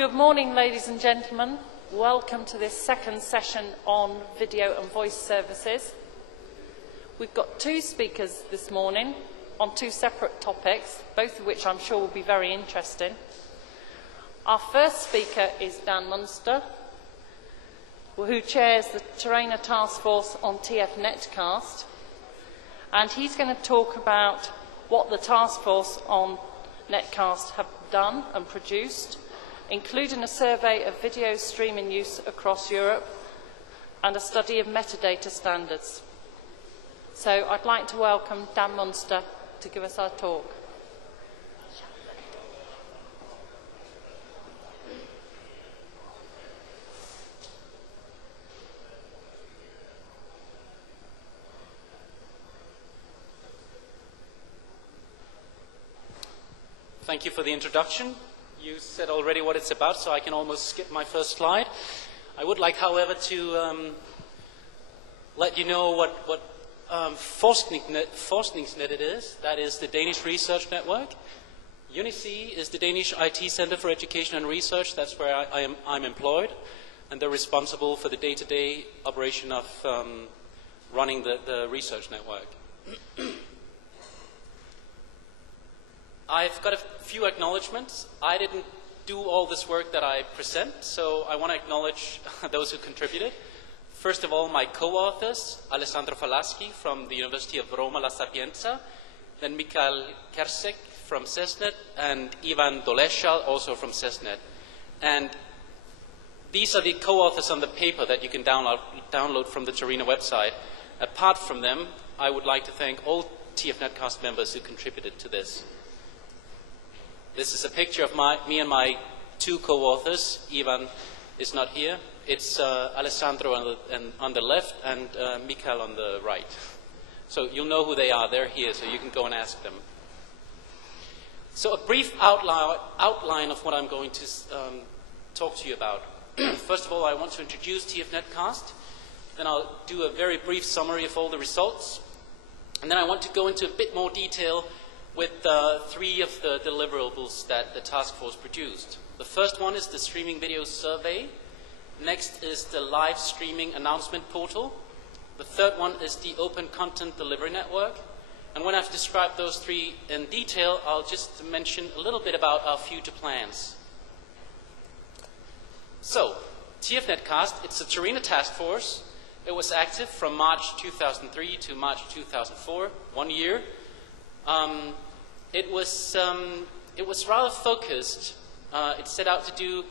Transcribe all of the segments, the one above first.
Good morning, ladies and gentlemen. Welcome to this second session on video and voice services. We've got two speakers this morning on two separate topics, both of which I'm sure will be very interesting. Our first speaker is Dan Munster, who chairs the TERENA Task-Force on TF-Netcast, and he's going to talk about what the Task Force on Netcast have done and produced, including a survey of video streaming use across Europe and a study of metadata standards. So I'd like to welcome Dan Munster to give us our talk. Thank you for the introduction. You said already what it's about, so I can almost skip my first slide. I would like, however, to let you know what Forskningsnet it is. That is the Danish Research Network. UNICE is the Danish IT Center for Education and Research. That's where I'm employed. And they're responsible for the day-to-day operation of running the research network. I've got a few acknowledgements. I didn't do all this work that I present, so I want to acknowledge those who contributed. First of all, my co-authors, Alessandro Falaschi from the University of Roma La Sapienza, then Mikael Kersek from CESNET, and Ivan Doleshal, also from CESNET. And these are the co-authors on the paper that you can download from the TERENA website. Apart from them, I would like to thank all TF-Netcast members who contributed to this. This is a picture of me and my two co-authors. Ivan is not here. It's Alessandro on the left and Mikael on the right. So you'll know who they are. They're here, so you can go and ask them. So a brief outline of what I'm going to talk to you about. First of all, I want to introduce TF-Netcast. Then I'll do a very brief summary of all the results. And then I want to go into a bit more detail with three of the deliverables that the task force produced. The first one is the streaming video survey. Next is the live streaming announcement portal. The third one is the open content delivery network. And when I've described those three in detail, I'll just mention a little bit about our future plans. So, TF-Netcast, it's a TERENA task force. It was active from March 2003 to March 2004, 1 year. It was rather focused. It set out to do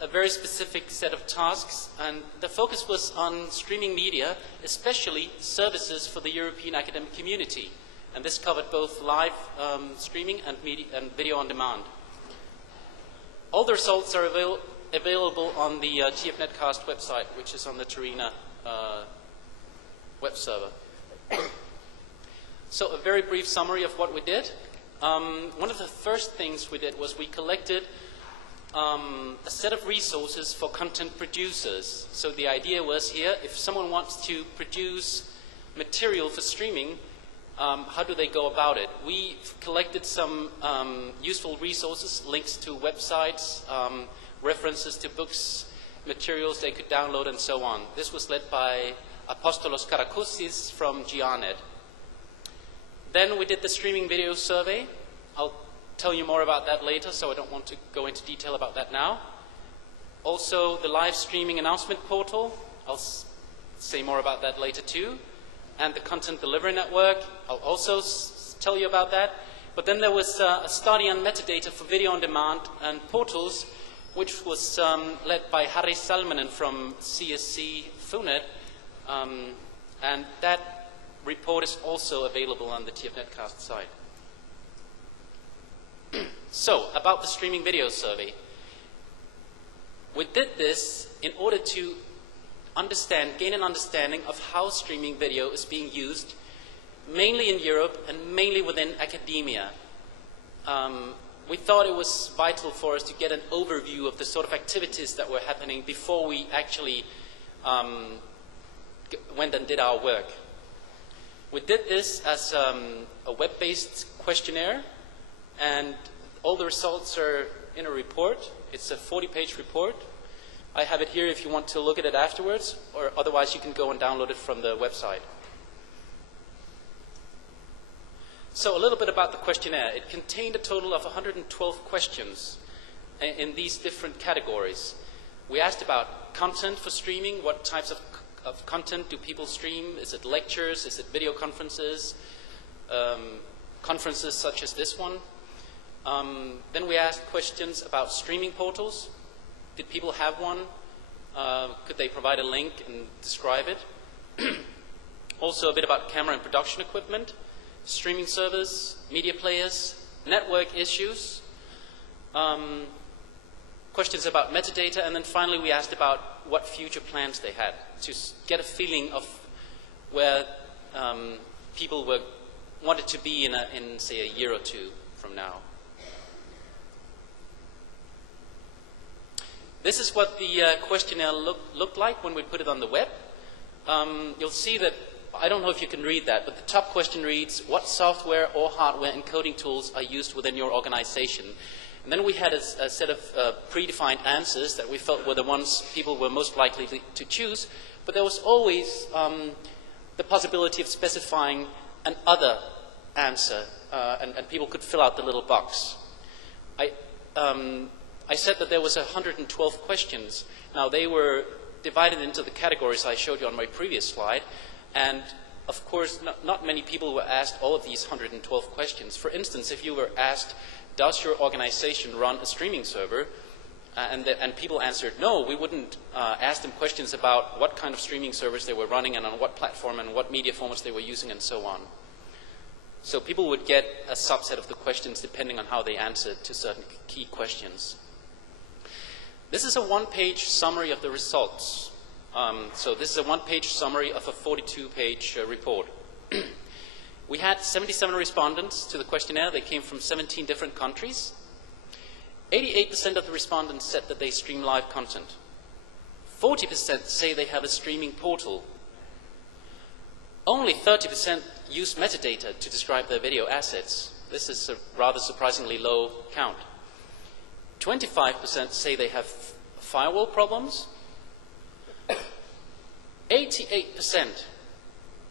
a very specific set of tasks, and the focus was on streaming media, especially services for the European academic community. And this covered both live streaming and video on demand. All the results are available on the TF-Netcast website, which is on the TERENA web server. So a very brief summary of what we did. One of the first things we did was we collected a set of resources for content producers. So the idea was here, if someone wants to produce material for streaming, how do they go about it? We collected some useful resources, links to websites, references to books, materials they could download, and so on. This was led by Apostolos Karakousis from GRNet. Then we did the streaming video survey. I'll tell you more about that later, so I don't want to go into detail about that now. Also, the live streaming announcement portal. I'll say more about that later too. And the content delivery network. I'll also tell you about that. But then there was a study on metadata for video on demand and portals, which was led by Harri Salminen from CSC Funet. And that report is also available on the TF-Netcast site. So, about the streaming video survey. We did this in order to gain an understanding of how streaming video is being used, mainly in Europe and mainly within academia. We thought it was vital for us to get an overview of the sort of activities that were happening before we actually went and did our work. We did this as a web-based questionnaire, and All the results are in a report. It's a 40-page report. I have it here if you want to look at it afterwards, or otherwise you can go and download it from the website. So a little bit about the questionnaire. It contained a total of 112 questions in these different categories. We asked about content for streaming. What types of content do people stream? Is it lectures? Is it video conferences? Conferences such as this one. Then we asked questions about streaming portals. Did people have one? Could they provide a link and describe it? Also a bit about camera and production equipment, streaming servers, media players, network issues, questions about metadata, and then finally we asked about what future plans they had to get a feeling of where people wanted to be in, say, a year or two from now. This is what the questionnaire looked like when we put it on the web. You'll see that, I don't know if you can read that, but the top question reads, what software or hardware encoding tools are used within your organization? And then we had a set of predefined answers that we felt were the ones people were most likely to choose, but there was always the possibility of specifying an other answer, and people could fill out the little box. I said that there was 112 questions. Now, they were divided into the categories I showed you on my previous slide, and of course, not many people were asked all of these 112 questions. For instance, if you were asked, does your organization run a streaming server? And people answered no, we wouldn't ask them questions about what kind of streaming servers they were running and on what platform and what media formats they were using and so on. So people would get a subset of the questions depending on how they answered to certain key questions. This is a one-page summary of the results. So this is a one-page summary of a 42-page report. We had 77 respondents to the questionnaire. They came from 17 different countries. 88% of the respondents said that they stream live content. 40% say they have a streaming portal. Only 30% use metadata to describe their video assets. This is a rather surprisingly low count. 25% say they have firewall problems. 88%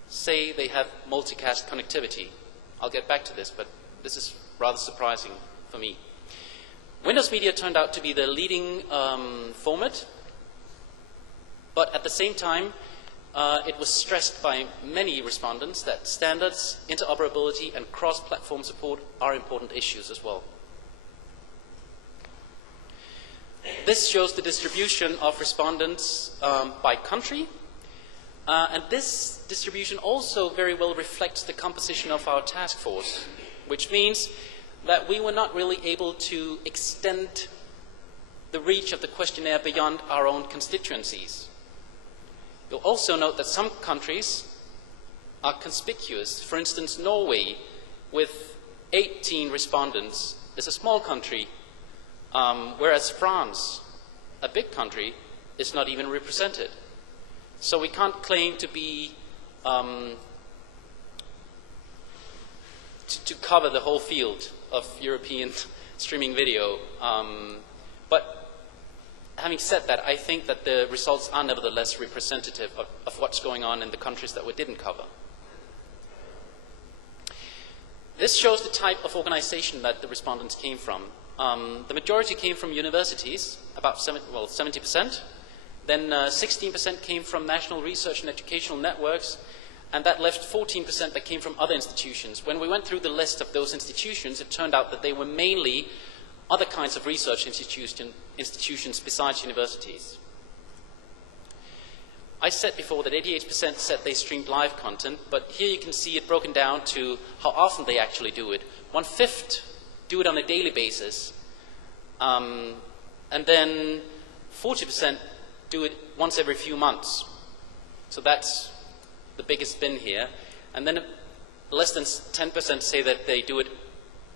say they have multicast connectivity. I'll get back to this, but this is rather surprising for me. Windows Media turned out to be the leading format, but at the same time, it was stressed by many respondents that standards, interoperability, and cross-platform support are important issues as well. This shows the distribution of respondents by country, and this distribution also very well reflects the composition of our task force, which means that we were not really able to extend the reach of the questionnaire beyond our own constituencies. You'll also note that some countries are conspicuous. For instance, Norway, with 18 respondents, is a small country, whereas France, a big country, is not even represented. So we can't claim to be to cover the whole field of European streaming video. But having said that, I think that the results are nevertheless representative of what's going on in the countries that we didn't cover. This shows the type of organization that the respondents came from. The majority came from universities, about 70%. Then 16% came from national research and educational networks, and that left 14% that came from other institutions. When we went through the list of those institutions, it turned out that they were mainly other kinds of research institutions besides universities. I said before that 88% said they streamed live content, but here you can see it broken down to how often they actually do it. 1/5 do it on a daily basis, and then 40% do it once every few months. So that's the biggest bin here. And then less than 10% say that they do it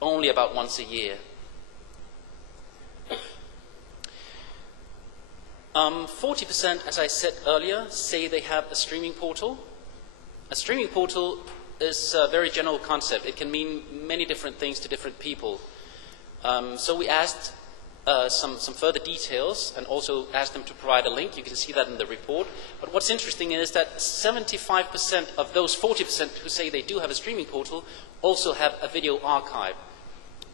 only about once a year. 40%, as I said earlier, say they have a streaming portal. A streaming portal is a very general concept. It can mean many different things to different people. So we asked some further details and also asked them to provide a link. You can see that in the report. But what's interesting is that 75% of those 40% who say they do have a streaming portal also have a video archive.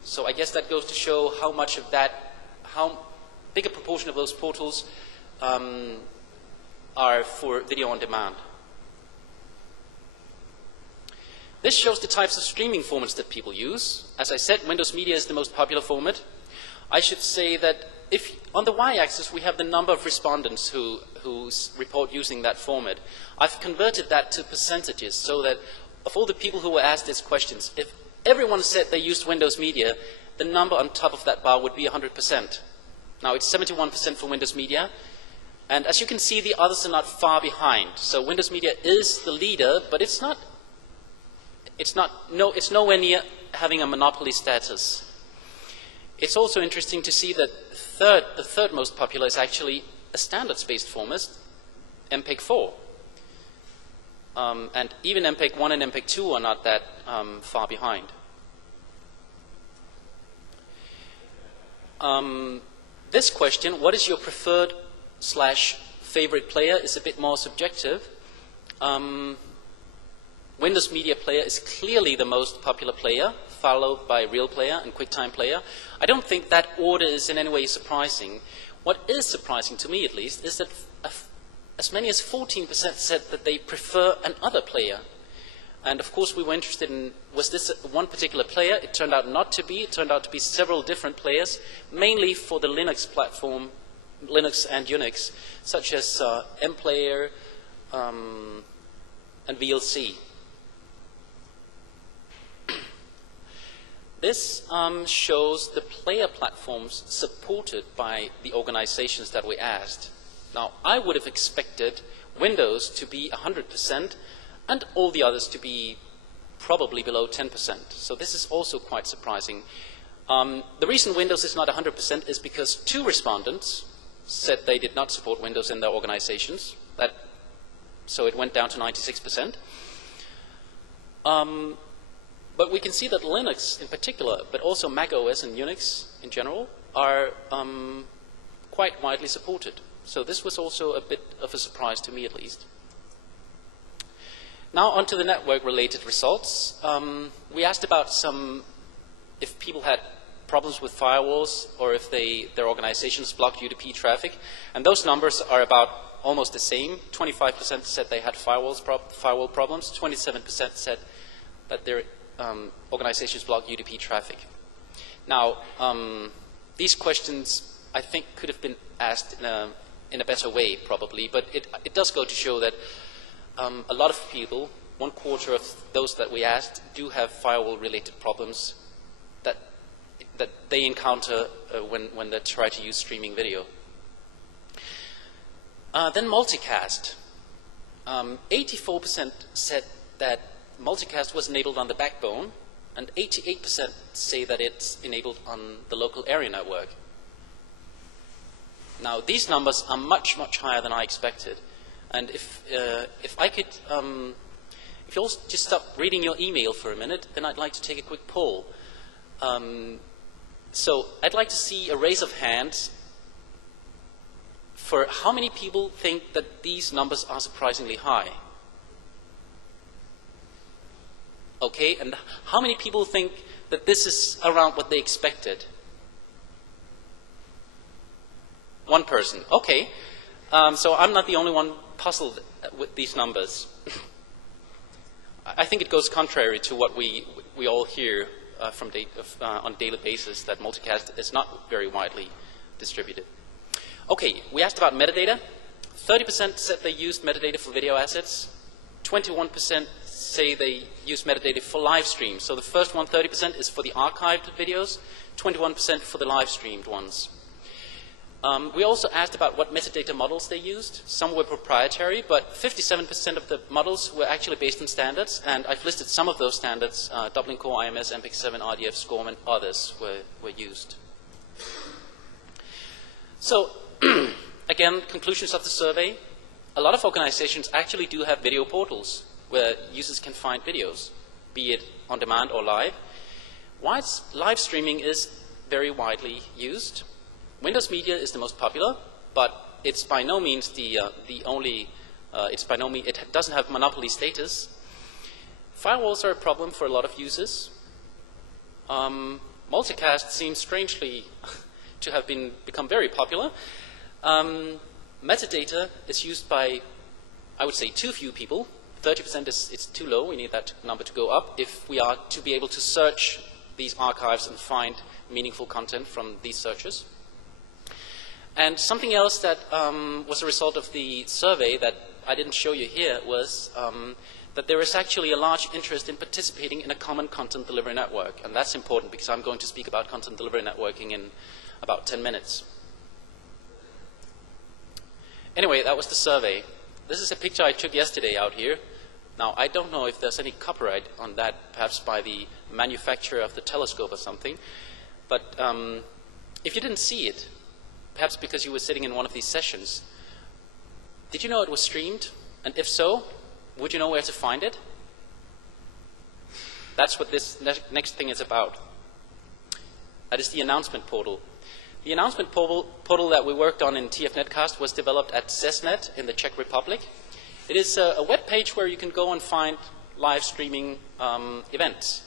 So I guess that goes to show how much of that, how big a proportion of those portals are for video on demand. This shows the types of streaming formats that people use. As I said, Windows Media is the most popular format. I should say that if on the y-axis we have the number of respondents who report using that format. I've converted that to percentages so that of all the people who were asked these questions, if everyone said they used Windows Media, the number on top of that bar would be 100%. Now it's 71% for Windows Media, and as you can see, the others are not far behind. So Windows Media is the leader, but it's nowhere near having a monopoly status. It's also interesting to see that the third most popular is actually a standards-based format, MPEG-4. And even MPEG-1 and MPEG-2 are not that far behind. This question, what is your preferred/favorite player, is a bit more subjective. Windows Media Player is clearly the most popular player, followed by Real Player and QuickTime Player. I don't think that order is in any way surprising. What is surprising, to me at least, is that as many as 14% said that they prefer another player. And of course we were interested in, was this one particular player? It turned out not to be. It turned out to be several different players, mainly for the Linux platform, Linux and Unix, such as MPlayer and VLC. This shows the player platforms supported by the organizations that we asked. Now, I would have expected Windows to be 100% and all the others to be probably below 10%. So this is also quite surprising. The reason Windows is not 100% is because 2 respondents said they did not support Windows in their organizations. So it went down to 96%. But we can see that Linux in particular, but also Mac OS and Unix in general, are quite widely supported. So this was also a bit of a surprise to me, at least. Now onto the network-related results. We asked about if people had problems with firewalls or if their organizations blocked UDP traffic. And those numbers are about almost the same. 25% said they had firewall problems. 27% said that their organizations block UDP traffic. Now, these questions, I think, could have been asked in a better way, probably, but it does go to show that a lot of people, 1/4 of those that we asked, do have firewall-related problems that they encounter when they try to use streaming video. Then multicast. 84% said that multicast was enabled on the backbone, and 88% say that it's enabled on the local area network. Now, these numbers are much, much higher than I expected. And if I could, if you all just stop reading your email for a minute, then I'd like to take a quick poll. So I'd like to see a raise of hands for how many people think that these numbers are surprisingly high. Okay, and how many people think that this is around what they expected? One person. Okay, so I'm not the only one puzzled with these numbers. I think it goes contrary to what we all hear on a daily basis, that multicast is not very widely distributed. Okay, we asked about metadata. 30% said they used metadata for video assets. 21% say they use metadata for live streams. So the first one, 30%, is for the archived videos, 21% for the live streamed ones. We also asked about what metadata models they used. Some were proprietary, but 57% of the models were actually based on standards, and I've listed some of those standards. Dublin Core, IMS, MPEG-7, RDF, SCORM, and others were used. So, again, conclusions of the survey. A lot of organizations actually do have video portals where users can find videos, be it on demand or live. Why live streaming is very widely used. Windows Media is the most popular, but it's by no means the only. It doesn't have monopoly status. Firewalls are a problem for a lot of users. Multicast seems strangely to have become very popular. Metadata is used by, I would say, too few people. 30% is too low. We need that number to go up if we are to be able to search these archives and find meaningful content from these searches. And something else that was a result of the survey that I didn't show you here was that there is actually a large interest in participating in a common content delivery network. And that's important because I'm going to speak about content delivery networking in about 10 minutes. Anyway, that was the survey. This is a picture I took yesterday out here. Now, I don't know if there's any copyright on that, perhaps by the manufacturer of the telescope or something. But if you didn't see it, perhaps because you were sitting in one of these sessions, did you know it was streamed? And if so, would you know where to find it? That's what this next thing is about. That is the announcement portal. The announcement portal that we worked on in TF-Netcast was developed at CESNet in the Czech Republic. It is a web page where you can go and find live streaming events.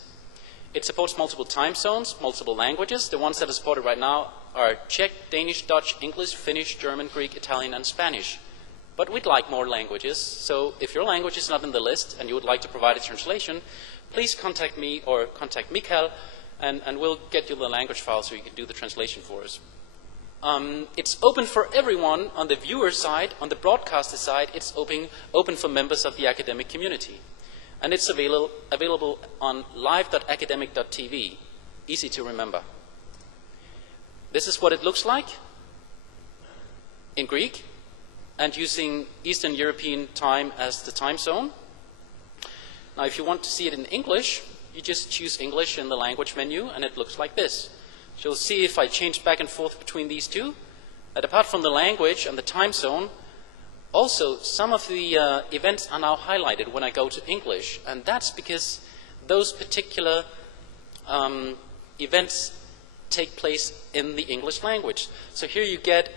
It supports multiple time zones, multiple languages. The ones that are supported right now are Czech, Danish, Dutch, English, Finnish, German, Greek, Italian, and Spanish. But we'd like more languages, so if your language is not in the list and you would like to provide a translation, please contact me or contact Mikael, and we'll get you the language file so you can do the translation for us. It's open for everyone on the viewer side. On the broadcaster side, it's open for members of the academic community. And it's available on live.academic.tv. Easy to remember. This is what it looks like in Greek and using Eastern European time as the time zone. Now, if you want to see it in English, you just choose English in the language menu, and it looks like this. So you'll see if I change back and forth between these two, that apart from the language and the time zone, also some of the events are now highlighted when I go to English. And that's because those particular events take place in the English language. So here you get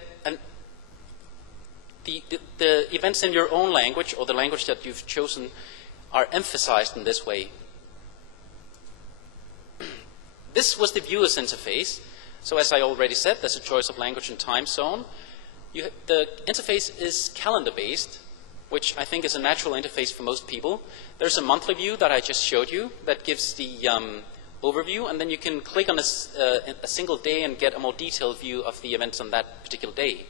the events in your own language, or the language that you've chosen, are emphasized in this way. This was the viewer's interface. So as I already said, there's a choice of language and time zone. The interface is calendar-based, which I think is a natural interface for most people. There's a monthly view that I just showed you that gives the overview, and then you can click on a single day and get a more detailed view of the events on that particular day.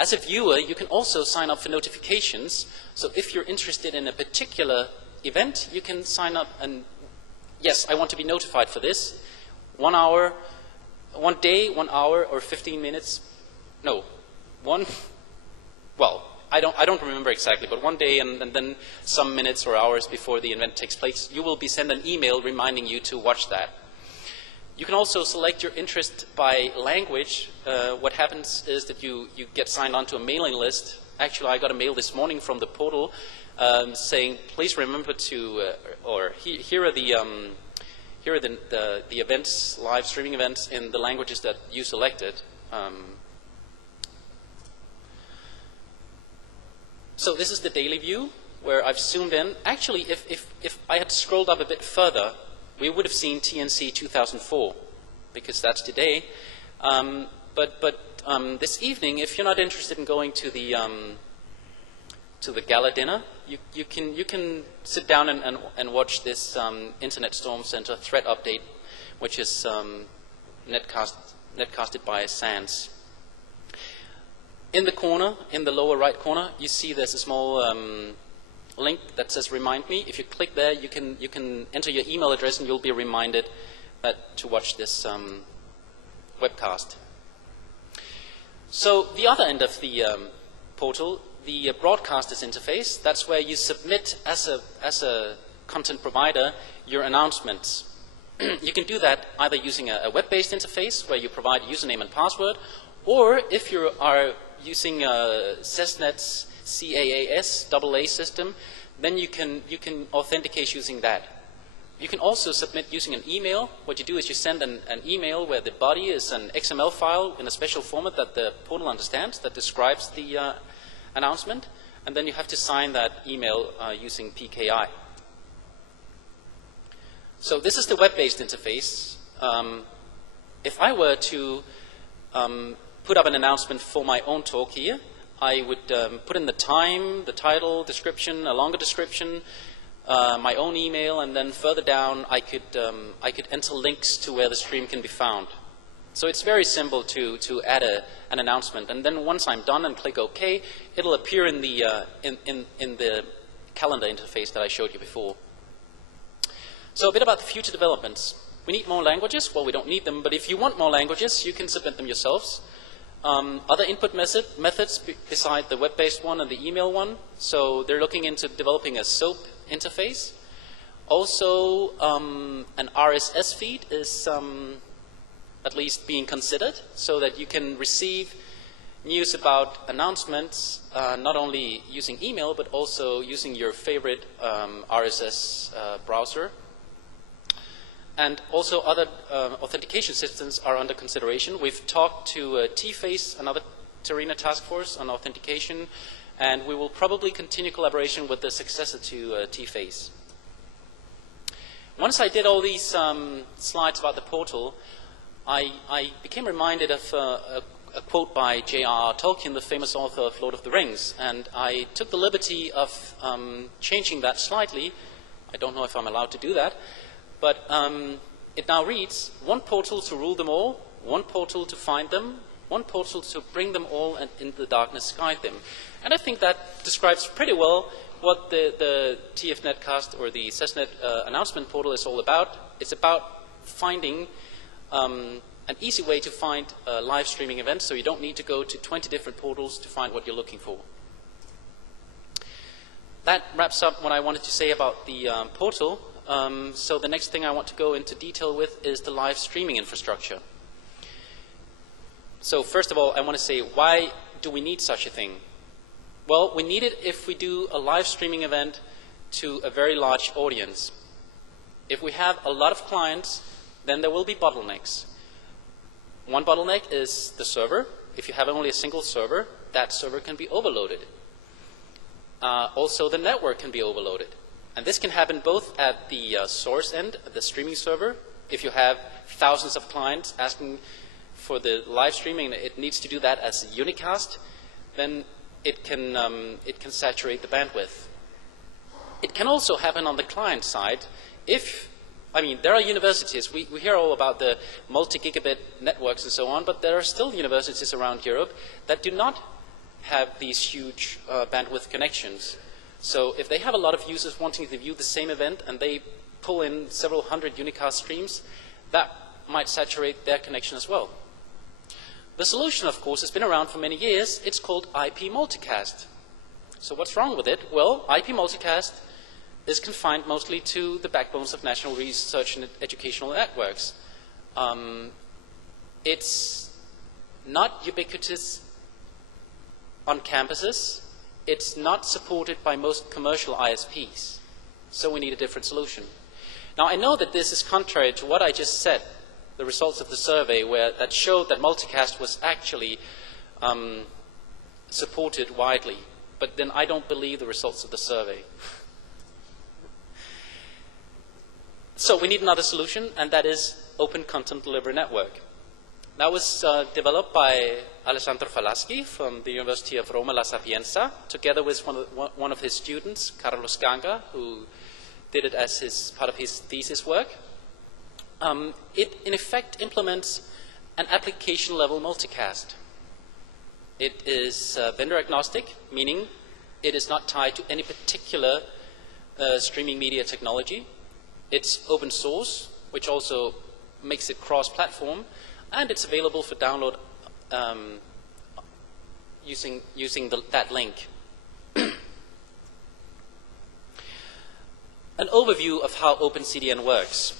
As a viewer, you can also sign up for notifications. So if you're interested in a particular event, you can sign up and, yes, I want to be notified for this. 1 hour, 1 day, 1 hour, or 15 minutes. No, I don't remember exactly, but 1 day and then some minutes or hours before the event takes place, you will be sent an email reminding you to watch that. You can also select your interest by language. What happens is that you get signed on to a mailing list. Actually, I got a mail this morning from the portal saying, please remember to, here are the events, live streaming events in the languages that you selected. So this is the daily view where I've zoomed in. Actually, if I had scrolled up a bit further, we would have seen TNC2004, because that's today. But this evening, if you're not interested in going to the gala dinner, you can sit down and watch this Internet Storm Center threat update, which is netcasted by SANS. In the corner, in the lower right corner, you see there's a small link that says "Remind Me." If you click there, you can enter your email address, and you'll be reminded to watch this webcast. So the other end of the portal, the broadcaster's interface, that's where you submit as a content provider your announcements. You can do that either using a web-based interface where you provide username and password, or if you are using CESNet's CAAS AA system, then you can authenticate using that. You can also submit using an email. What you do is you send an email where the body is an XML file in a special format that the portal understands that describes the announcement, and then you have to sign that email using PKI. So this is the web-based interface. If I were to put up an announcement for my own talk here, I would put in the time, the title, description, a longer description, my own email, and then further down I could enter links to where the stream can be found. So it's very simple to add an announcement, and then once I'm done and click OK, it'll appear in the calendar interface that I showed you before. So a bit about the future developments. We need more languages. Well, we don't need them, but if you want more languages, you can submit them yourselves. Other input methods beside the web-based one and the email one. So they're looking into developing a SOAP interface. Also, an RSS feed is at least being considered, so that you can receive news about announcements not only using email, but also using your favorite RSS browser. And also other authentication systems are under consideration. We've talked to T-Face, another TERENA Task-Force on authentication, and we will probably continue collaboration with the successor to T-Face. Once I did all these slides about the portal, I became reminded of a quote by J.R.R. Tolkien, the famous author of Lord of the Rings, and I took the liberty of changing that slightly. I don't know if I'm allowed to do that. But it now reads, one portal to rule them all, one portal to find them, one portal to bring them all and in the darkness guide them. And I think that describes pretty well what the TF-Netcast or the SESNet announcement portal is all about. It's about finding an easy way to find live streaming events, so you don't need to go to 20 different portals to find what you're looking for. That wraps up what I wanted to say about the portal. So the next thing I want to go into detail with is the live streaming infrastructure. So first of all, I want to say, why do we need such a thing? Well, we need it if we do a live streaming event to a very large audience. If we have a lot of clients, then there will be bottlenecks. One bottleneck is the server. If you have only a single server, that server can be overloaded. Also, the network can be overloaded. And this can happen both at the source end, at the streaming server. If you have thousands of clients asking for the live streaming, it needs to do that as a unicast, then it can saturate the bandwidth. It can also happen on the client side. There are universities, we hear all about the multi-gigabit networks and so on, but there are still universities around Europe that do not have these huge bandwidth connections. So if they have a lot of users wanting to view the same event and they pull in several hundred unicast streams, that might saturate their connection as well. The solution, of course, has been around for many years. It's called IP multicast. So what's wrong with it? Well, IP multicast is confined mostly to the backbones of national research and educational networks. It's not ubiquitous on campuses. It's not supported by most commercial ISPs, so we need a different solution. Now, I know that this is contrary to what I just said, the results of the survey that showed that multicast was actually supported widely, but then I don't believe the results of the survey. So we need another solution, and that is Open Content Delivery Network. That was developed by Alessandro Falaschi from the University of Roma La Sapienza, together with one of his students, Carlos Ganga, who did it as part of his thesis work. It, in effect, implements an application-level multicast. It is vendor agnostic, meaning it is not tied to any particular streaming media technology. It's open source, which also makes it cross-platform, and it's available for download using that link. An overview of how OpenCDN works.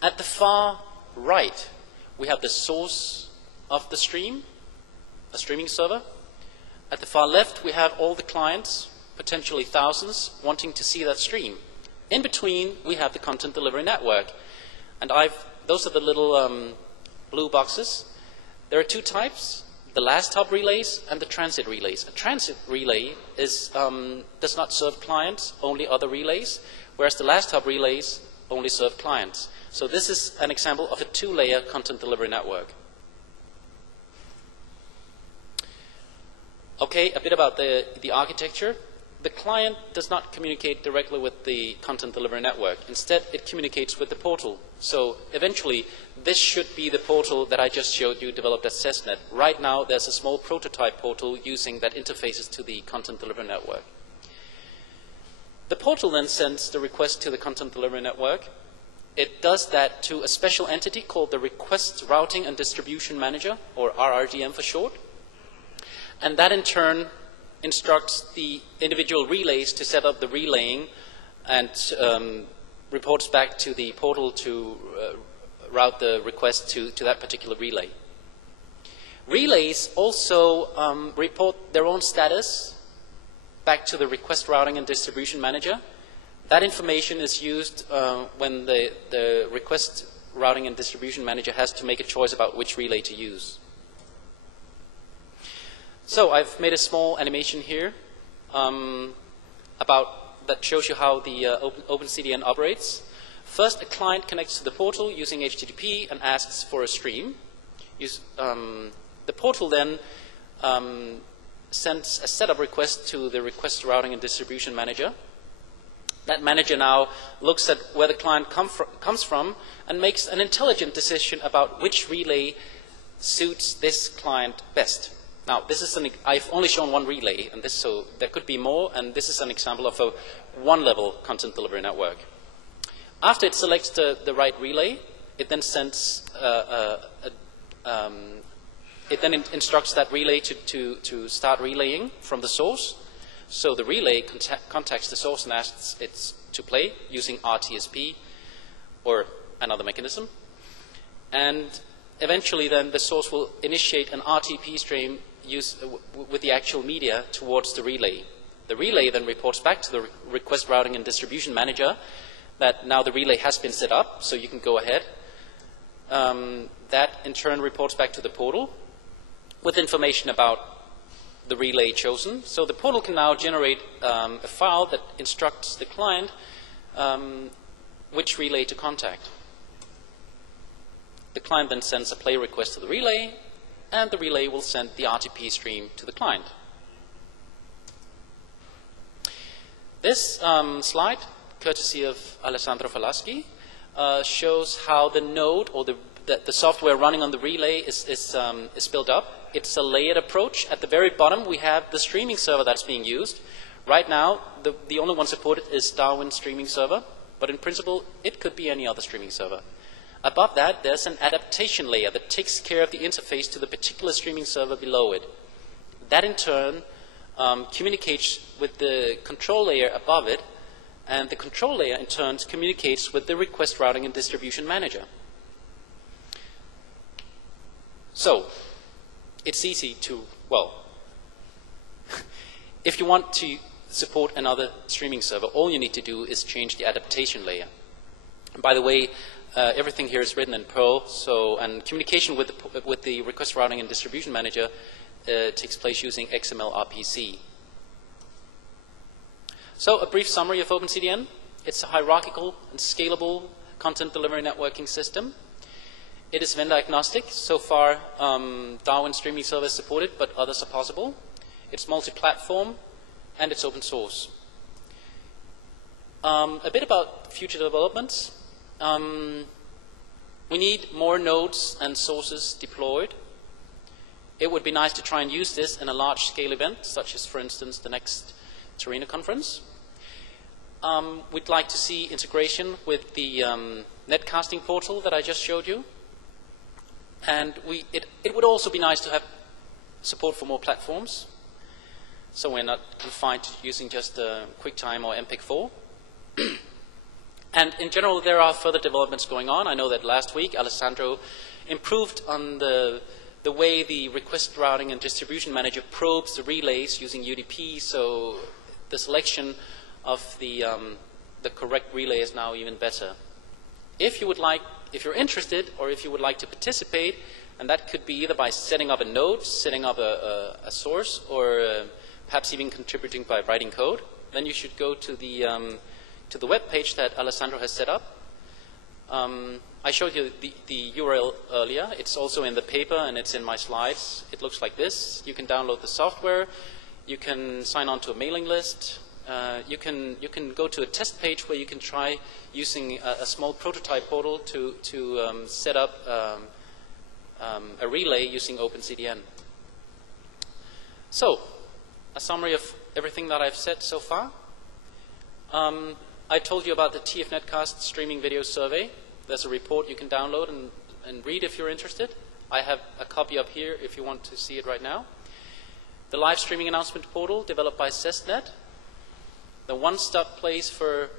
At the far right, we have the source of the stream, a streaming server. At the far left, we have all the clients, potentially thousands, wanting to see that stream. In between, we have the content delivery network. And those are the little blue boxes. There are two types, the last hop relays and the transit relays. A transit relay does not serve clients, only other relays, whereas the last hop relays only serve clients. So this is an example of a two-layer content delivery network. Okay, a bit about the architecture. The client does not communicate directly with the content delivery network. Instead, it communicates with the portal. So eventually, this should be the portal that I just showed you developed at CESNet. Right now, there's a small prototype portal using that interfaces to the content delivery network. The portal then sends the request to the content delivery network. It does that to a special entity called the Request Routing and Distribution Manager, or RRDM for short. And that in turn instructs the individual relays to set up the relaying and reports back to the portal to route the request to that particular relay. Relays also report their own status back to the Request Routing and Distribution Manager. That information is used when the Request Routing and Distribution Manager has to make a choice about which relay to use. So I've made a small animation here that shows you how the OpenCDN operates. First, a client connects to the portal using HTTP and asks for a stream. The portal then sends a setup request to the Request Routing and Distribution Manager. That manager now looks at where the client comes from and makes an intelligent decision about which relay suits this client best. Now, I've only shown one relay, and so there could be more, and this is an example of a one-level content delivery network. After it selects the right relay, it then instructs that relay to start relaying from the source. So the relay contacts the source and asks it to play using RTSP or another mechanism. And eventually then the source will initiate an RTP stream with the actual media towards the relay. The relay then reports back to the Request Routing and Distribution Manager that now the relay has been set up, so you can go ahead. That in turn reports back to the portal with information about the relay chosen. So the portal can now generate a file that instructs the client which relay to contact. The client then sends a play request to the relay, and the relay will send the RTP stream to the client. This slide, courtesy of Alessandro Falaschi, shows how the node or the software running on the relay is built up. It's a layered approach. At the very bottom, we have the streaming server that's being used. Right now, the only one supported is Darwin streaming server, but in principle, it could be any other streaming server. Above that, there's an adaptation layer that takes care of the interface to the particular streaming server below it. That, in turn, communicates with the control layer above it, and the control layer, in turn, communicates with the Request Routing and Distribution Manager. So, it's easy to, well, if you want to support another streaming server, all you need to do is change the adaptation layer. And by the way, everything here is written in Perl, and communication with the Request Routing and Distribution Manager takes place using XML RPC. So a brief summary of OpenCDN. It's a hierarchical and scalable content delivery networking system. It is vendor agnostic. So far, Darwin streaming server is supported, but others are possible. It's multi-platform, and it's open source. A bit about future developments. We need more nodes and sources deployed. It would be nice to try and use this in a large-scale event, such as, for instance, the next TERENA conference. We'd like to see integration with the netcasting portal that I just showed you. And it would also be nice to have support for more platforms, so we're not confined to using just QuickTime or MPEG-4. And in general, there are further developments going on. I know that last week, Alessandro improved on the way the Request Routing and Distribution Manager probes the relays using UDP, so the selection of the the correct relay is now even better. If you're interested, or if you would like to participate, and that could be either by setting up a node, setting up a source, or perhaps even contributing by writing code, then you should go to the web page that Alessandro has set up. I showed you the URL earlier. It's also in the paper and it's in my slides. It looks like this. You can download the software. You can sign on to a mailing list. You can go to a test page where you can try using a small prototype portal to set up a relay using OpenCDN. So, a summary of everything that I've said so far. I told you about the TF-Netcast streaming video survey. There's a report you can download and read if you're interested. I have a copy up here if you want to see it right now. The live streaming announcement portal developed by CESTNet. The one-stop place for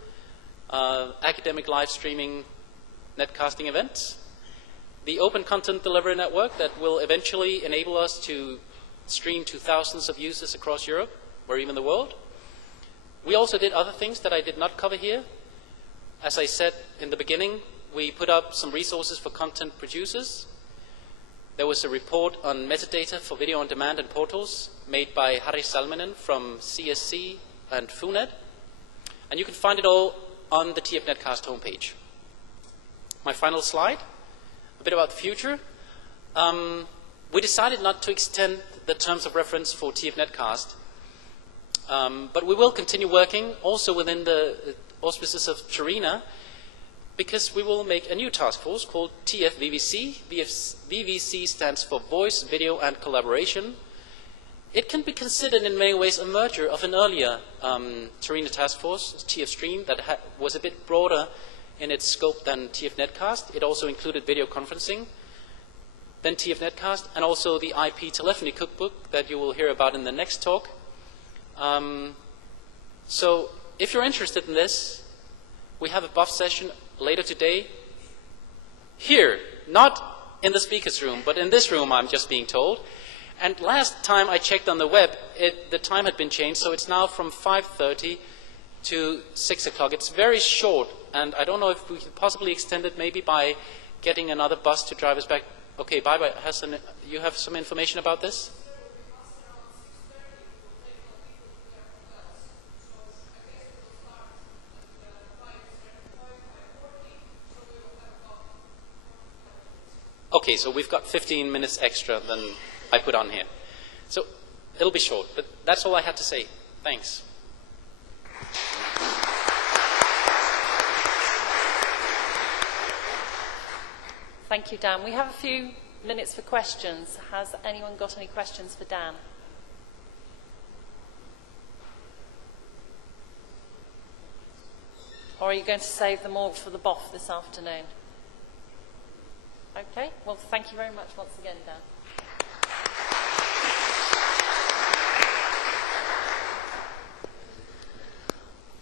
academic live streaming netcasting events. The open content delivery network that will eventually enable us to stream to thousands of users across Europe or even the world. We also did other things that I did not cover here. As I said in the beginning, we put up some resources for content producers. There was a report on metadata for video on demand and portals made by Harri Salminen from CSC and FUNET. And you can find it all on the TF-Netcast homepage. My final slide, a bit about the future. We decided not to extend the terms of reference for TF-Netcast, but we will continue working also within the auspices of TERENA, because we will make a new task force called TF-VVC. VVC stands for Voice, Video and Collaboration. It can be considered in many ways a merger of an earlier TERENA Task-Force, TF-Stream, that was a bit broader in its scope than TF-Netcast. It also included video conferencing, then TF-Netcast, and also the IP telephony cookbook that you will hear about in the next talk. So if you're interested in this, we have a buff session later today here, not in the speaker's room, but in this room, I'm just being told. And last time I checked on the web, the time had been changed, so it's now from 5:30 to 6 o'clock. It's very short, and I don't know if we can possibly extend it maybe by getting another bus to drive us back. Okay, bye-bye. Hassan, you have some information about this? Okay, so we've got 15 minutes extra than I put on here. So it'll be short, but that's all I had to say. Thanks. Thank you, Dan. We have a few minutes for questions. Has anyone got any questions for Dan? Or are you going to save them all for the BOF this afternoon? Okay, well, thank you very much once again, Dan.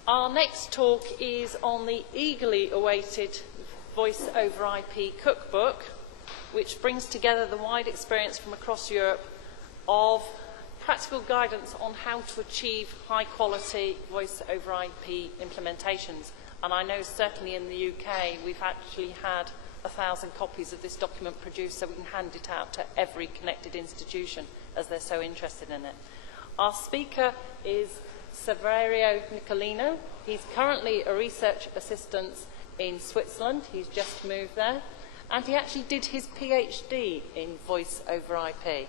Our next talk is on the eagerly awaited Voice over IP Cookbook, which brings together the wide experience from across Europe of practical guidance on how to achieve high-quality Voice over IP implementations. And I know certainly in the UK we've actually had 1,000 copies of this document produced so we can hand it out to every connected institution as they're so interested in it. Our speaker is Saverio Nicolino. He's currently a research assistant in Switzerland. He's just moved there. And he actually did his PhD in Voice over IP.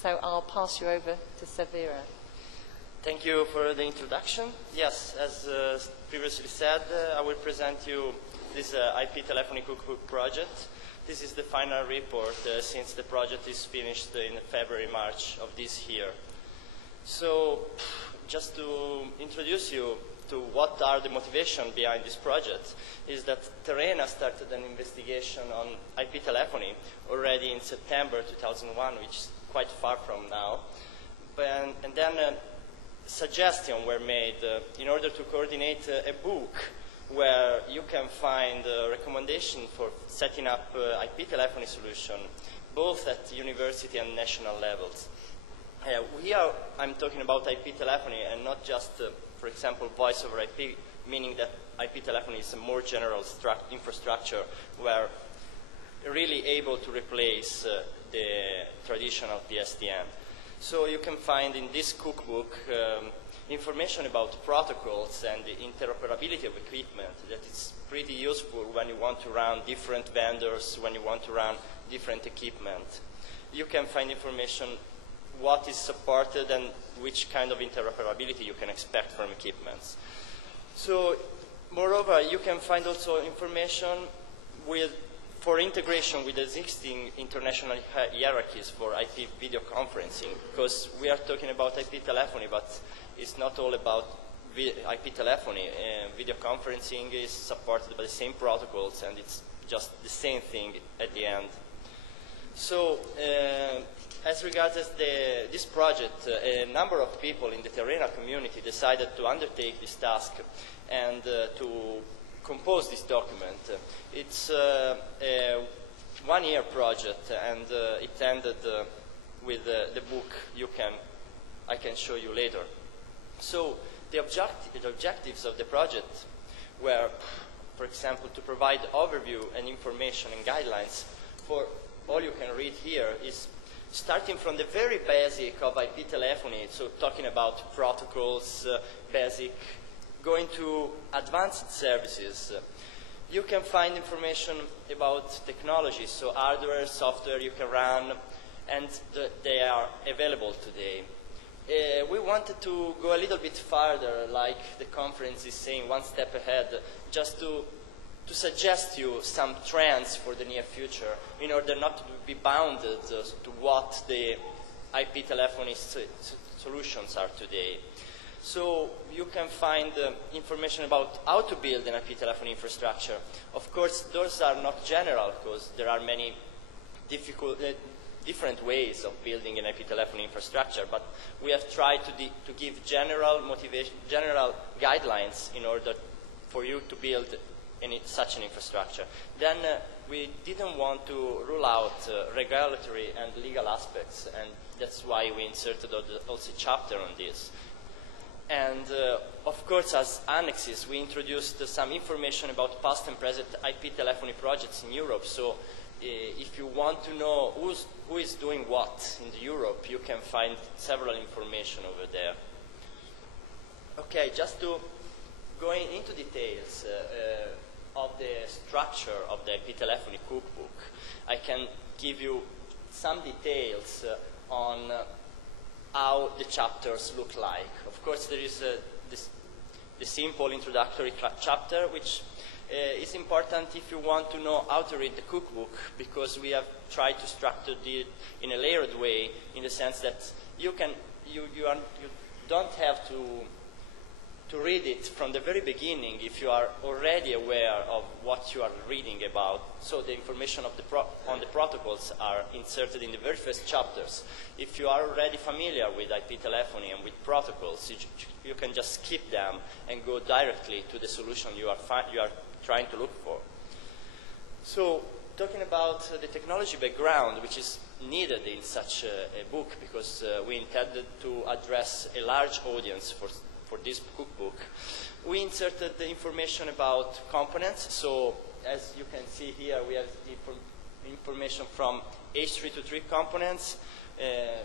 So I'll pass you over to Saverio. Thank you for the introduction. Yes, as previously said, I will present you this IP telephony cookbook project. This is the final report since the project is finished in February, March of this year. So just to introduce you to what are the motivation behind this project is that TERENA started an investigation on IP telephony already in September 2001, which is quite far from now. And then suggestions were made in order to coordinate a book where you can find a recommendation for setting up IP telephony solution, both at university and national levels. I'm talking about IP telephony and not just, for example, voice over IP meaning that IP telephony is a more general infrastructure where really able to replace the traditional PSTN. So you can find in this cookbook information about protocols and the interoperability of equipment that is pretty useful when you want to run different vendors, when you want to run different equipment. You can find information what is supported and which kind of interoperability you can expect from equipments. So, moreover, you can find also information for integration with existing international hierarchies for IP video conferencing, because we are talking about IP telephony, but it's not all about IP telephony. Video conferencing is supported by the same protocols, and it's just the same thing at the end. So, as regards this project, a number of people in the TERENA community decided to undertake this task and to compose this document. It's a one-year project, and it ended with the book I can show you later. So the objectives of the project were, for example, to provide overview and information and guidelines for all you can read here is starting from the very basic of IP telephony, so talking about protocols, basic, going to advanced services. You can find information about technologies, so hardware, software you can run, and they are available today. We wanted to go a little bit farther, like the conference is saying, one step ahead, just to suggest you some trends for the near future in order not to be bounded to what the IP telephony solutions are today. So you can find information about how to build an IP telephony infrastructure. Of course, those are not general because there are many different ways of building an IP telephony infrastructure, but we have tried to give general guidelines in order for you to build such an infrastructure. Then we didn't want to rule out regulatory and legal aspects, and that's why we inserted also a chapter on this. And of course, as annexes, we introduced some information about past and present IP telephony projects in Europe. So if you want to know who is doing what in Europe, you can find several information over there. Okay, just to go into details of the structure of the IP telephony cookbook, I can give you some details on how the chapters look like. Of course, there is the simple introductory chapter, which is important if you want to know how to read the cookbook, because we have tried to structure it in a layered way, in the sense that you don't have to read it from the very beginning if you are already aware of what you are reading about. So the information on the protocols are inserted in the very first chapters. If you are already familiar with IP telephony and with protocols, you can just skip them and go directly to the solution you are trying to look for. So talking about the technology background, which is needed in such a book, because we intended to address a large audience for this cookbook, we inserted the information about components. So as you can see here, we have information from H323 components,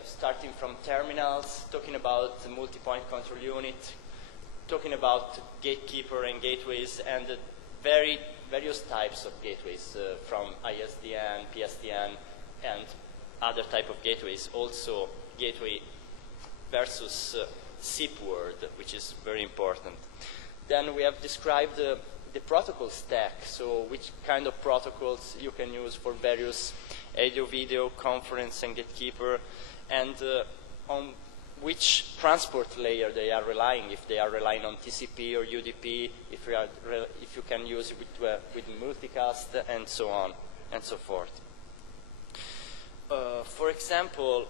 starting from terminals, talking about the multi-point control unit, talking about gatekeeper and gateways, and various types of gateways from ISDN, PSTN, and other type of gateways. Also gateway versus SIP word, which is very important. Then we have described the protocol stack, so which kind of protocols you can use for various audio, video, conference, and gatekeeper, and on which transport layer they are relying, if they are relying on TCP or UDP, if you can use it with multicast, and so on and so forth. For example,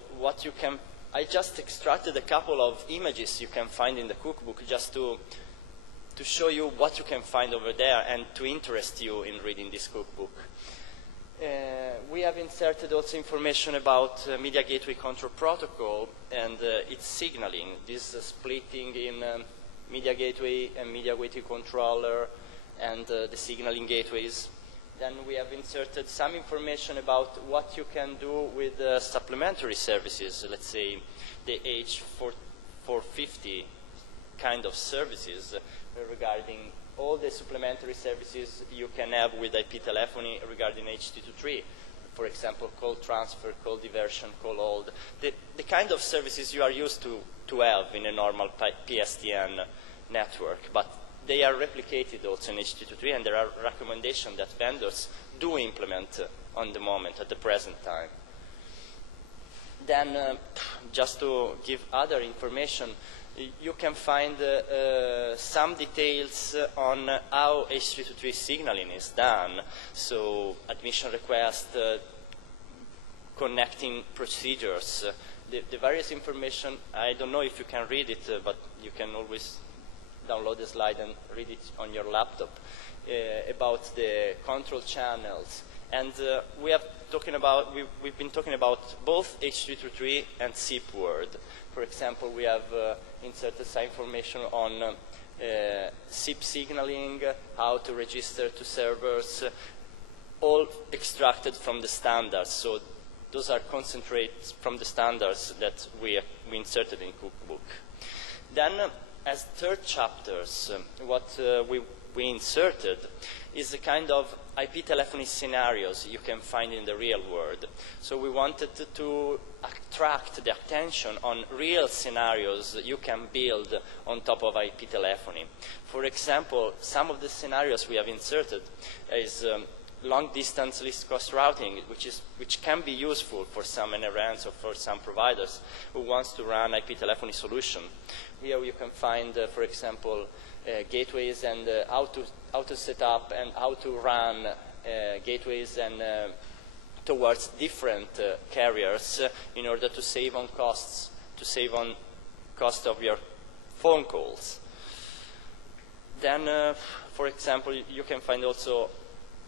I just extracted a couple of images you can find in the cookbook just to show you what you can find over there and to interest you in reading this cookbook. We have inserted also information about Media Gateway Control Protocol and its signaling. This splitting in media gateway and media gateway controller, and the signaling gateways. Then we have inserted some information about what you can do with supplementary services, let's say the H450 kind of services regarding all the supplementary services you can have with IP telephony regarding HT23. For example, call transfer, call diversion, call hold, the kind of services you are used to have in a normal PSTN network, but they are replicated also in HT23, and there are recommendations that vendors do implement on the moment, at the present time. Then, just to give other information, you can find some details on how H323 signaling is done. So admission request, connecting procedures, the various information. I don't know if you can read it, but you can always download the slide and read it on your laptop about the control channels. And we've been talking about both H323 and SIP word. For example, we have inserted some information on SIP signaling, how to register to servers, all extracted from the standards. So those are concentrates from the standards that we inserted in Cookbook. Then, as third chapters, what we inserted is the kind of IP telephony scenarios you can find in the real world. So we wanted to attract the attention on real scenarios that you can build on top of IP telephony. For example, some of the scenarios we have inserted is long-distance least cost routing, which can be useful for some NRNs or for some providers who wants to run IP telephony solution. Here you can find, for example, gateways and how to set up and how to run gateways and towards different carriers in order to save on costs, to save on cost of your phone calls. Then, for example, you can find also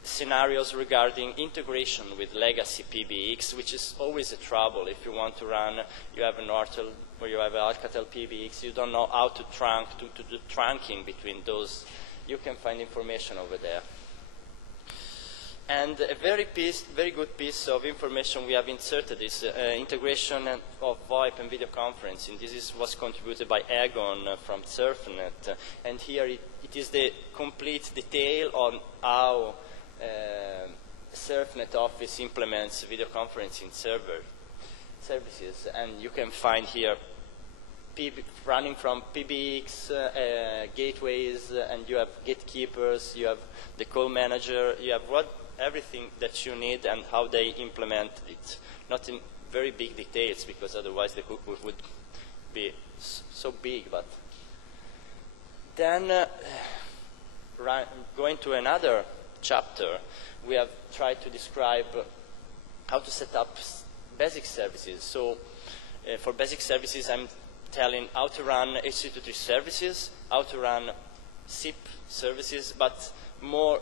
scenarios regarding integration with legacy PBX, which is always a trouble. If you want to run, you have an Nortel or you have an Alcatel PBX, you don't know how to do trunking between those. You can find information over there. And a very good piece of information we have inserted is integration of VoIP and video conferencing. This was contributed by Egon from SurfNet. And here it is the complete detail on how SurfNet Office implements video conferencing services. And you can find here running from PBX, gateways, and you have gatekeepers, you have the call manager, you have everything that you need and how they implement it. Not in very big details, because otherwise the cookbook would be so big. But then, going to another chapter, we have tried to describe how to set up basic services. So for basic services, I'm telling how to run HTTP services, how to run SIP services, but more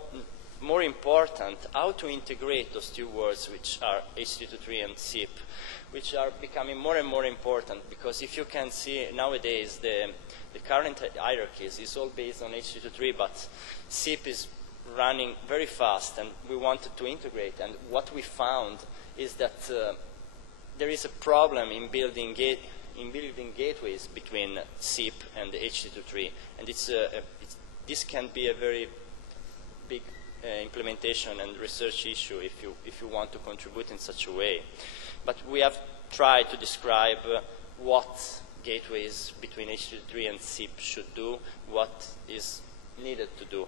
important, how to integrate those two words, which are HTTP and SIP, which are becoming more and more important, because if you can see nowadays, the current hierarchies is all based on HTTP, but SIP is running very fast, and we wanted to integrate. And what we found is that there is a problem in building gateways between SIP and the HTTP, and this can be a very big implementation and research issue if you want to contribute in such a way. But we have tried to describe what gateways between HTTP and SIP should do, what is needed to do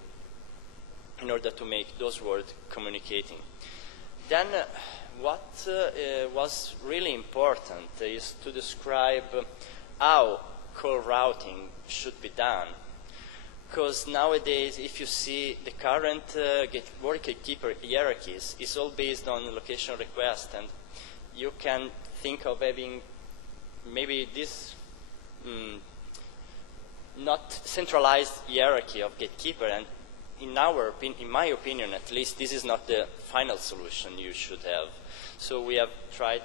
in order to make those words communicating. Then what was really important is to describe how call routing should be done. Because nowadays, if you see the current gatekeeper hierarchies, it's all based on location request, and you can think of having maybe this not centralized hierarchy of gatekeeper, and in my opinion at least, this is not the final solution you should have. So we have tried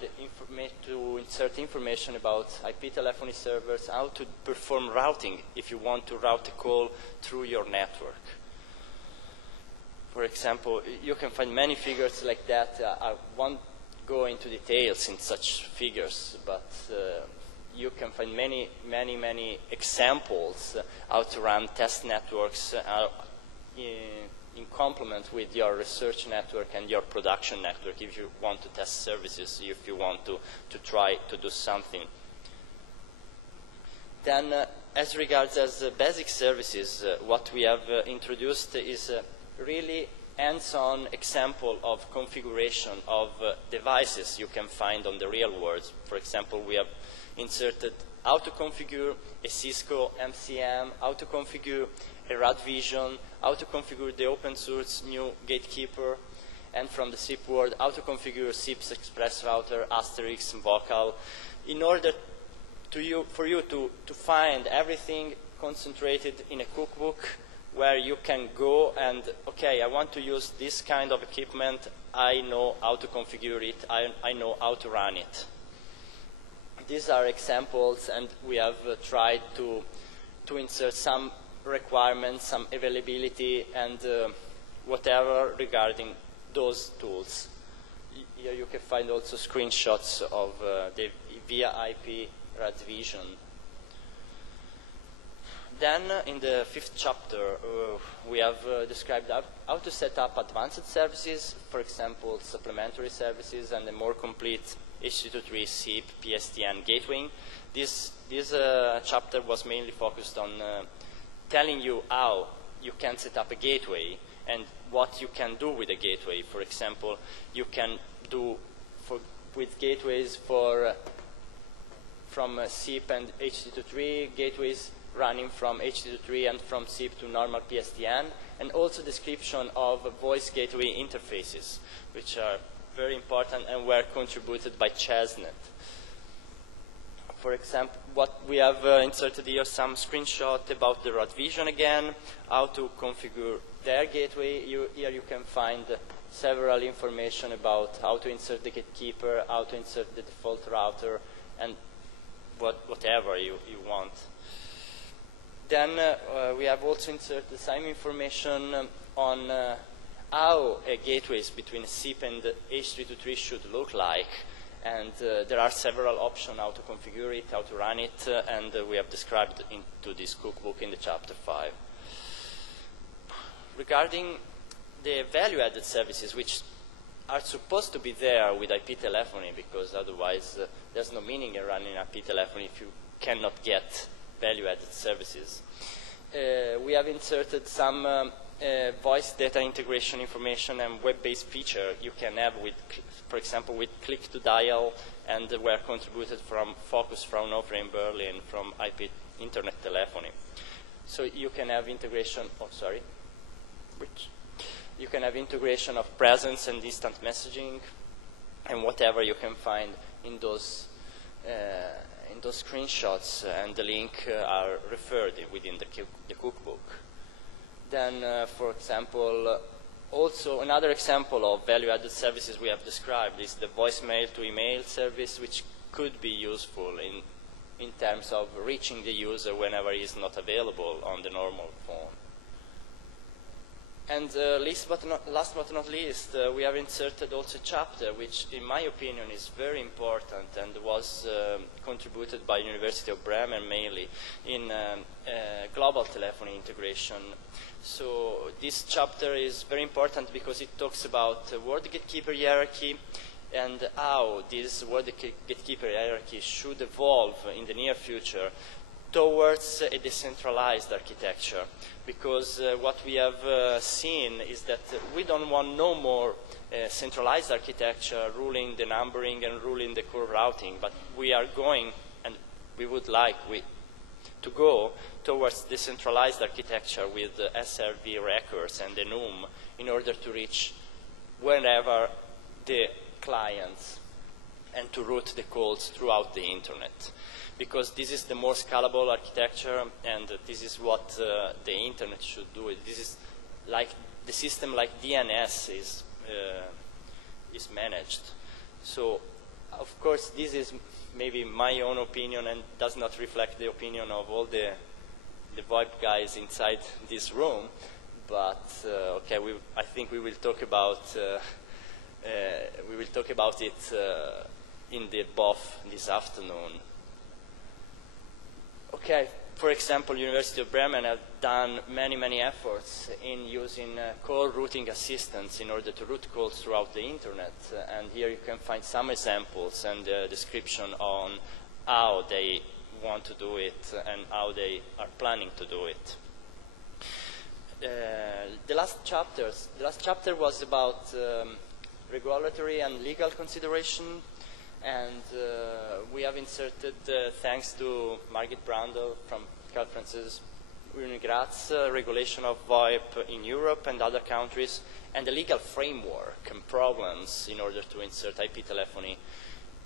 to insert information about IP telephony servers, how to perform routing if you want to route a call through your network. For example, you can find many figures like that. I won't go into details in such figures, but you can find many examples how to run test networks in complement with your research network and your production network if you want to test services, if you want to try to do something. Then, as regards as basic services, what we have introduced is really hands-on example of configuration of devices you can find on the real world. For example, we have inserted how to configure a Cisco MCM, how to configure a RAD Vision, how to configure the open source new Gatekeeper, and from the SIP world, how to configure SIP's Express Router, Asterix, and Vocal, in order for you to find everything concentrated in a cookbook where you can go and, okay, I want to use this kind of equipment, I know how to configure it, I know how to run it. These are examples, and we have tried to insert some requirements, some availability, and whatever regarding those tools. Here you can find also screenshots of the via IP RAD Vision. Then, in the 5th chapter, we have described how to set up advanced services, for example, supplementary services, and a more complete H223 SIP PSTN gateway. This chapter was mainly focused on telling you how you can set up a gateway and what you can do with a gateway. For example, you can do with gateways from SIP and H223, gateways running from H223 and from SIP to normal PSTN, and also description of voice gateway interfaces, which are very important and were contributed by Chestnut. For example, what we have inserted here some screenshot about the RAD Vision again, how to configure their gateway. Here you can find several information about how to insert the gatekeeper, how to insert the default router, and whatever you want. Then we have also inserted some information on how gateways between SIP and H323 should look like. And there are several options how to configure it, how to run it, and we have described into this cookbook in the chapter 5. Regarding the value-added services, which are supposed to be there with IP telephony, because otherwise there's no meaning in running IP telephony if you cannot get value-added services. We have inserted some voice data integration information and web-based feature you can have with, for example, with click-to-dial, and were contributed from Focus, Fraunhofer in Berlin, from IP Internet telephony. So you can have integration, you can have integration of presence and distant messaging, and whatever you can find in those screenshots, and the link are referred within the cookbook. Then, for example, also another example of value-added services we have described is the voicemail to email service, which could be useful in terms of reaching the user whenever he is not available on the normal phone. And last but not least, we have inserted also a chapter which, in my opinion, is very important and was contributed by University of Bremen mainly in global telephony integration. So this chapter is very important because it talks about word gatekeeper hierarchy and how this word gatekeeper hierarchy should evolve in the near future towards a decentralized architecture, because what we have seen is that we don't want no more centralized architecture ruling the numbering and ruling the core routing, but we are going, and we would like to go towards decentralized architecture with SRV records and the NUM in order to reach wherever the clients and to route the calls throughout the internet. Because this is the more scalable architecture, and this is what the internet should do. This is like the system like DNS is managed. So, of course, this is maybe my own opinion and does not reflect the opinion of all the VoIP guys inside this room. But okay, I think we will talk about it in the BOF this afternoon. Okay, for example, University of Bremen have done many efforts in using call routing assistants in order to route calls throughout the internet. And here you can find some examples and a description on how they want to do it and how they are planning to do it. The last chapter was about regulatory and legal consideration. And we have inserted, thanks to Margit Brandl from Carl Francis Uni Graz, regulation of VoIP in Europe and other countries, and the legal framework and problems in order to insert IP telephony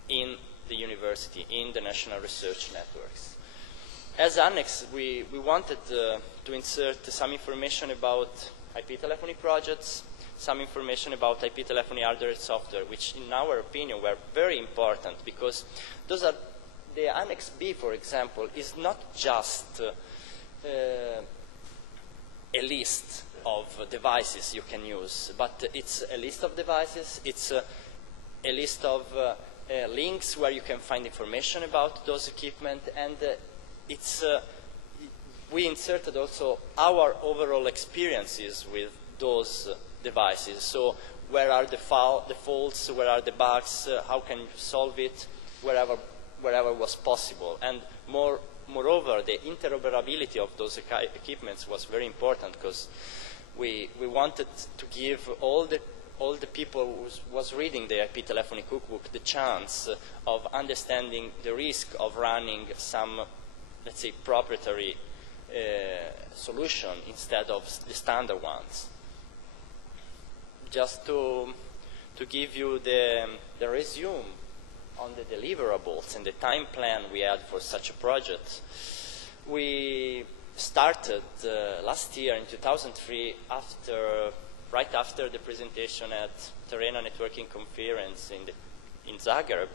in the university, in the national research networks. As annex, we wanted to insert some information about IP telephony projects, some information about IP telephony hardware and software, which in our opinion were very important because those are, the Annex B, for example, is not just a list of devices you can use, but it's a list of devices, it's a list of links where you can find information about those equipment, and we inserted also our overall experiences with those devices. So where are the faults, where are the bugs, how can you solve it, wherever was possible. And moreover, the interoperability of those equipments was very important because we wanted to give all the people who was reading the IP telephony cookbook the chance of understanding the risk of running some, let's say, proprietary solution instead of the standard ones. Just to give you the resume on the deliverables and the time plan we had for such a project, we started last year in 2003, right after the presentation at TERENA Networking Conference in Zagreb,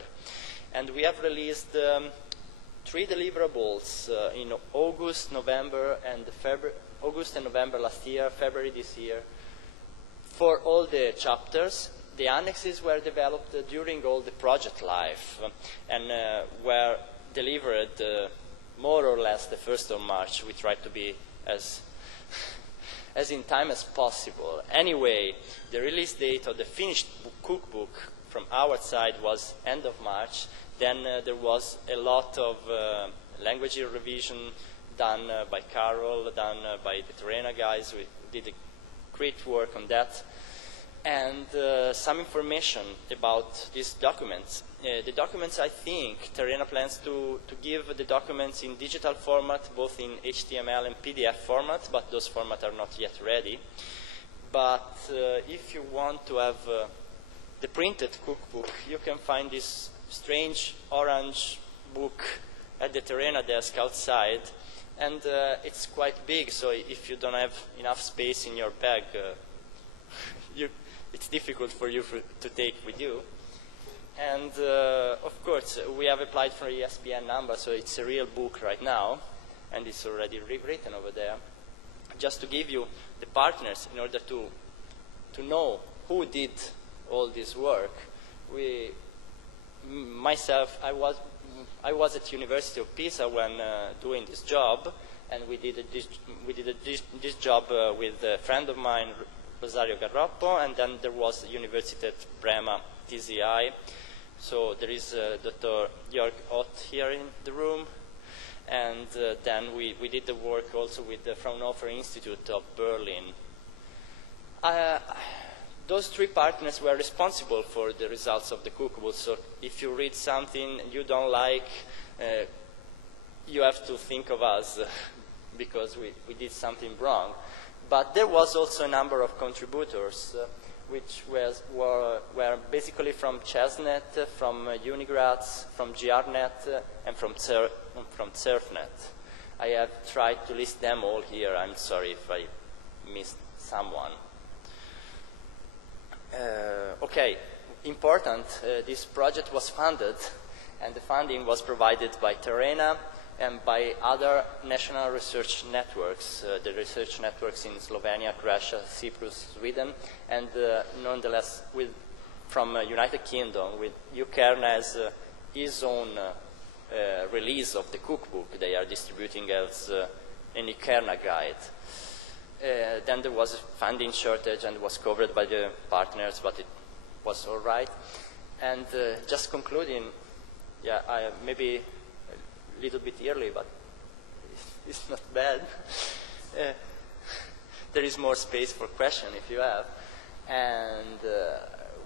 and we have released 3 deliverables in August, November, and November last year, February this year. For all the chapters, the annexes were developed during all the project life and were delivered more or less the 1st of March. We tried to be as in time as possible. Anyway, the release date of the finished cookbook from our side was end of March. Then there was a lot of language revision done by Carol, done by the TERENA guys. We did a great work on that, and some information about these documents. The documents, I think, TERENA plans to give the documents in digital format, both in HTML and PDF format, but those formats are not yet ready. But if you want to have the printed cookbook, you can find this strange orange book at the TERENA desk outside. And it's quite big, so if you don't have enough space in your bag, it's difficult for you to take with you. And of course, we have applied for the ISBN number, so it's a real book right now, and it's already written over there. Just to give you the partners in order to know who did all this work. Myself, I was at University of Pisa when doing this job, and we did this job with a friend of mine, Rosario Garroppo, and then there was University at Bremen, TZI. So there is Dr. Jörg Ott here in the room, and then we did the work also with the Fraunhofer Institute of Berlin. Those 3 partners were responsible for the results of the cookbook, so if you read something you don't like, you have to think of us because we did something wrong. But there was also a number of contributors, which were basically from CESNet, from Unigraz, from GRNet, and from CERFnet. I have tried to list them all here. I'm sorry if I missed someone. Okay, important, this project was funded, and the funding was provided by TERENA and by other national research networks, the research networks in Slovenia, Croatia, Cyprus, Sweden, and nonetheless from United Kingdom, with UKERN as his own release of the cookbook they are distributing as an UKERN guide. Then there was a funding shortage and was covered by the partners, but it was all right. And just concluding, yeah, maybe a little bit early, but it's not bad. There is more space for question if you have. And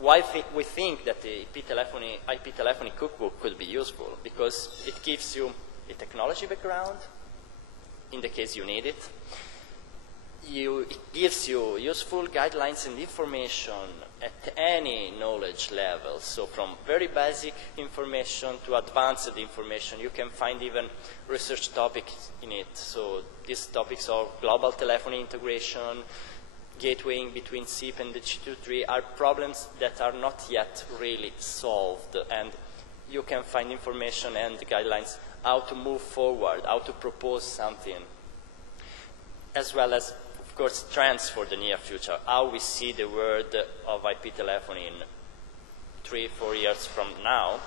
why we think that the IP telephony cookbook could be useful? Because it gives you a technology background, in the case you need it. It gives you useful guidelines and information at any knowledge level. So from very basic information to advanced information, you can find even research topics in it. So these topics are global telephony integration, gatewaying between SIP and the G23 are problems that are not yet really solved. And you can find information and guidelines how to move forward, how to propose something, as well as of course, trends for the near future, how we see the world of IP telephony in 3-4 years from now.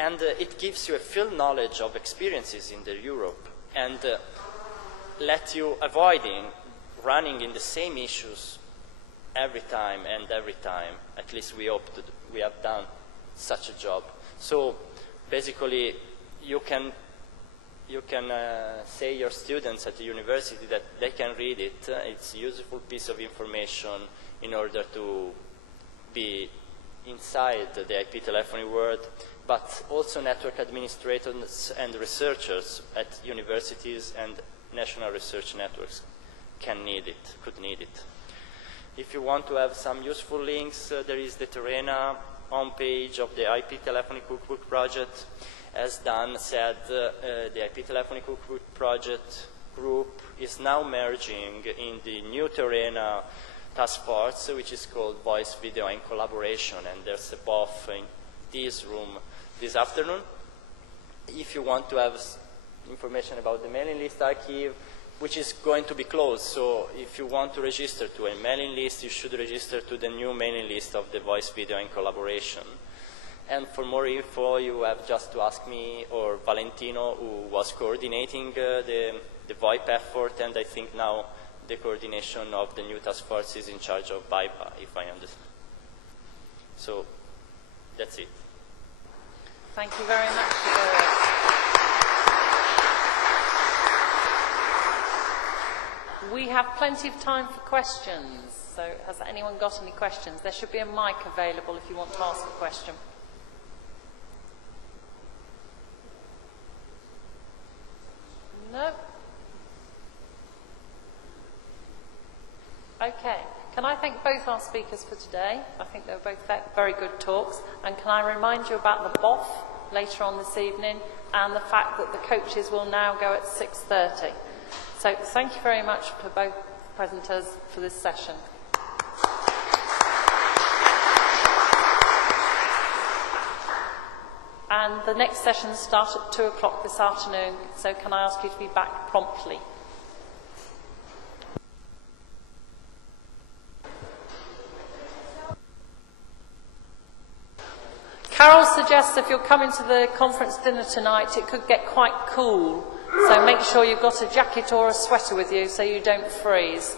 And it gives you a full knowledge of experiences in the Europe and let you avoiding running in the same issues every time and every time. At least we hope that we have done such a job. So basically, you can say your students at the university that they can read it. It's a useful piece of information in order to be inside the IP telephony world, but also network administrators and researchers at universities and national research networks could need it. If you want to have some useful links, there is the TERENA homepage of the IP telephony cookbook project. As Dan said, the IP telephony cookbook project group is now merging in the new TERENA Task-Force, which is called Voice, Video, and Collaboration, and there's a BOF in this room this afternoon. If you want to have information about the mailing list archive, which is going to be closed, so if you want to register to a mailing list, you should register to the new mailing list of the Voice, Video, and Collaboration. And for more info, you have just to ask me or Valentino, who was coordinating the VoIP effort, and I think now the coordination of the new task force is in charge of BIPA, if I understand. So that's it. Thank you very much. We have plenty of time for questions. So has anyone got any questions? There should be a mic available if you want to ask a question. No? Okay. Can I thank both our speakers for today? I think they were both very good talks. And can I remind you about the BOF later on this evening and the fact that the coaches will now go at 6:30. So thank you very much to both presenters for this session. And the next sessions start at 2 o'clock this afternoon, so can I ask you to be back promptly? Carol suggests if you're coming to the conference dinner tonight, it could get quite cool, so make sure you've got a jacket or a sweater with you so you don't freeze.